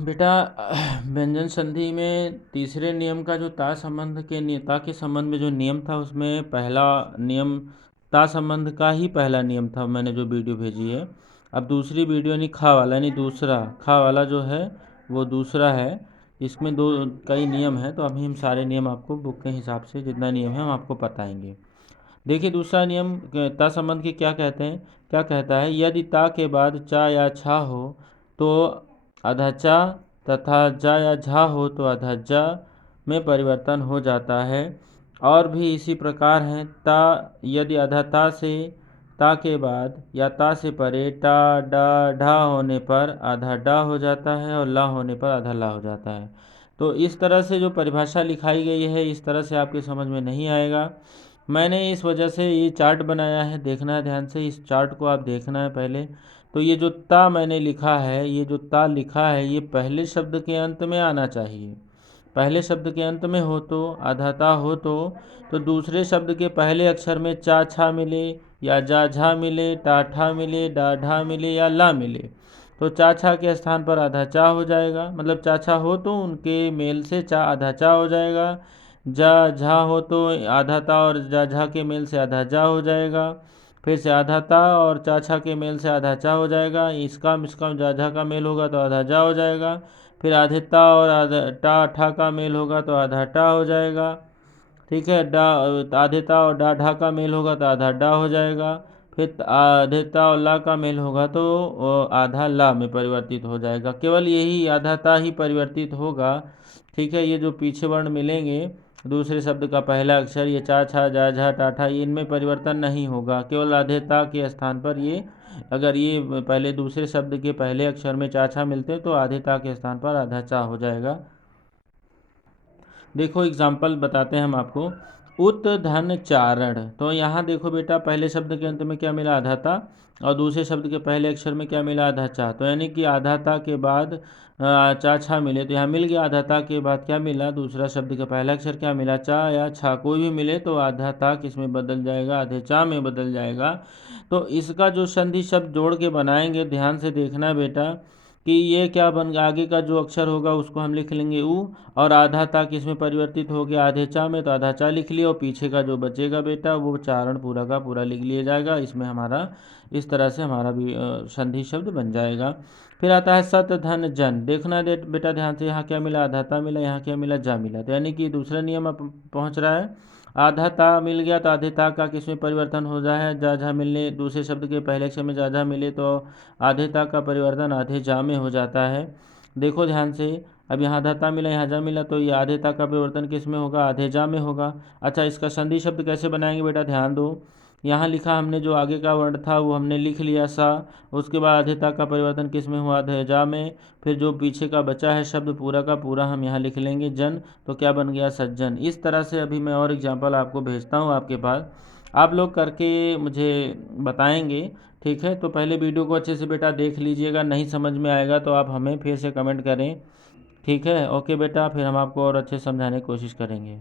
बेटा व्यंजन संधि में तीसरे नियम का जो ता संबंध के ता के संबंध में जो नियम था, उसमें पहला नियम ता संबंध का ही पहला नियम था, मैंने जो वीडियो भेजी है। अब दूसरी वीडियो यानी खा वाला, यानी दूसरा खा वाला जो है वो दूसरा है। इसमें कई नियम हैं, तो अभी हम सारे नियम आपको बुक के हिसाब से जितना नियम है हम आपको बताएंगे। देखिए दूसरा नियम ता संबंध के क्या कहते हैं, क्या कहता है, यदि ता के बाद चा या छा हो तो अधचा, तथा जा या झा हो तो अधजा में परिवर्तन हो जाता है। और भी इसी प्रकार है, ता यदि अधता से ता के बाद या ता से परे टा डा ढा होने पर आधा डा हो जाता है और ला होने पर आधा ला हो जाता है। तो इस तरह से जो परिभाषा लिखाई गई है, इस तरह से आपके समझ में नहीं आएगा। मैंने इस वजह से ये चार्ट बनाया है, देखना है ध्यान से, इस चार्ट को आप देखना है पहले। तो ये जो ता मैंने लिखा है, ये जो ता लिखा है, ये पहले शब्द के अंत में आना चाहिए। पहले शब्द के अंत में हो तो आधा ता हो तो दूसरे शब्द के पहले अक्षर में चा छा मिले या जा झा मिले, टा ठा मिले, डा ढा मिले या ला मिले, तो चा छा के स्थान पर आधा चा हो जाएगा। मतलब चा छा हो तो उनके मेल से चा आधा चा हो जाएगा। जा झा हो तो आधा ता और जा झा के मेल से आधा जा हो जाएगा। फिर से आधा ता और चा छा के मेल से आधा चा हो जाएगा। इसका जा झा का मेल होगा तो आधा जा हो जाएगा। फिर आधे ता और आधा टा ठा का मेल होगा तो आधा टा हो जाएगा। ठीक है, डा आधे ता और डा ढा का मेल होगा तो आधा डा हो जाएगा। फिर आधे ता और ला का मेल होगा तो आधा ला में परिवर्तित हो जाएगा। केवल यही आधा ता ही परिवर्तित होगा। ठीक है, ये जो पीछे वर्ण मिलेंगे दूसरे शब्द का पहला अक्षर, ये चा छा जा झा टा ठा, इनमें परिवर्तन नहीं होगा। केवल आधे ता के स्थान पर ये, अगर ये पहले दूसरे शब्द के पहले अक्षर में चा छा मिलते तो आधे ता के स्थान पर आधा चा हो जाएगा। देखो एग्जाम्पल बताते हैं हम आपको। उत धन चारण, तो यहाँ देखो बेटा, पहले शब्द के अंत में क्या मिला, आधा ता, और दूसरे शब्द के पहले अक्षर में क्या मिला, आधा चा। तो यानी कि आधा ता के बाद चा छा मिले, तो यहाँ मिल गया। आधा ता के बाद क्या मिला, दूसरा शब्द का पहला अक्षर क्या मिला, चा या छा, कोई भी मिले तो आधा ता किस में बदल जाएगा, आधे चा में बदल जाएगा। तो इसका जो संधि शब्द जोड़ के बनाएंगे, ध्यान से देखना बेटा कि ये क्या बन गया, आगे का जो अक्षर होगा उसको हम लिख लेंगे ऊ, और आधा ता किस में परिवर्तित हो गया, आधे चा में, तो आधा चा लिख लिया, और पीछे का जो बचेगा बेटा वो चारण पूरा का पूरा लिख लिया जाएगा। इसमें हमारा इस तरह से हमारा भी संधि शब्द बन जाएगा। फिर आता है सत धन जन, देखना दे बेटा ध्यान से, यहाँ क्या मिला, आधा ता मिला, यहाँ क्या मिला, जा मिला। तो यानी कि दूसरा नियम अब पहुँच रहा है। आधा ता मिल गया तो आधे ता का किस में परिवर्तन हो रहा है, जा झा मिलने, दूसरे शब्द के पहले अक्षर में जा झा मिले तो आधे ता का परिवर्तन आधे जा में हो जाता है। देखो ध्यान से, अब यहाँ आधा ता मिला, यहाँ जा मिला, तो ये आधे ता का परिवर्तन किस में होगा, आधे जा में होगा। अच्छा, इसका संधि शब्द कैसे बनाएंगे बेटा, ध्यान दो। यहाँ लिखा हमने, जो आगे का वर्ण था वो हमने लिख लिया सा, उसके बाद आधे ता का परिवर्तन किस में हुआ, आधे जा में। फिर जो पीछे का बचा है शब्द पूरा का पूरा हम यहाँ लिख लेंगे जन, तो क्या बन गया, सज्जन। इस तरह से अभी मैं और एग्जाम्पल आपको भेजता हूँ आपके पास, आप लोग करके मुझे बताएंगे। ठीक है, तो पहले वीडियो को अच्छे से बेटा देख लीजिएगा, नहीं समझ में आएगा तो आप हमें फिर से कमेंट करें। ठीक है, ओके बेटा, फिर हम आपको और अच्छे से समझाने की कोशिश करेंगे।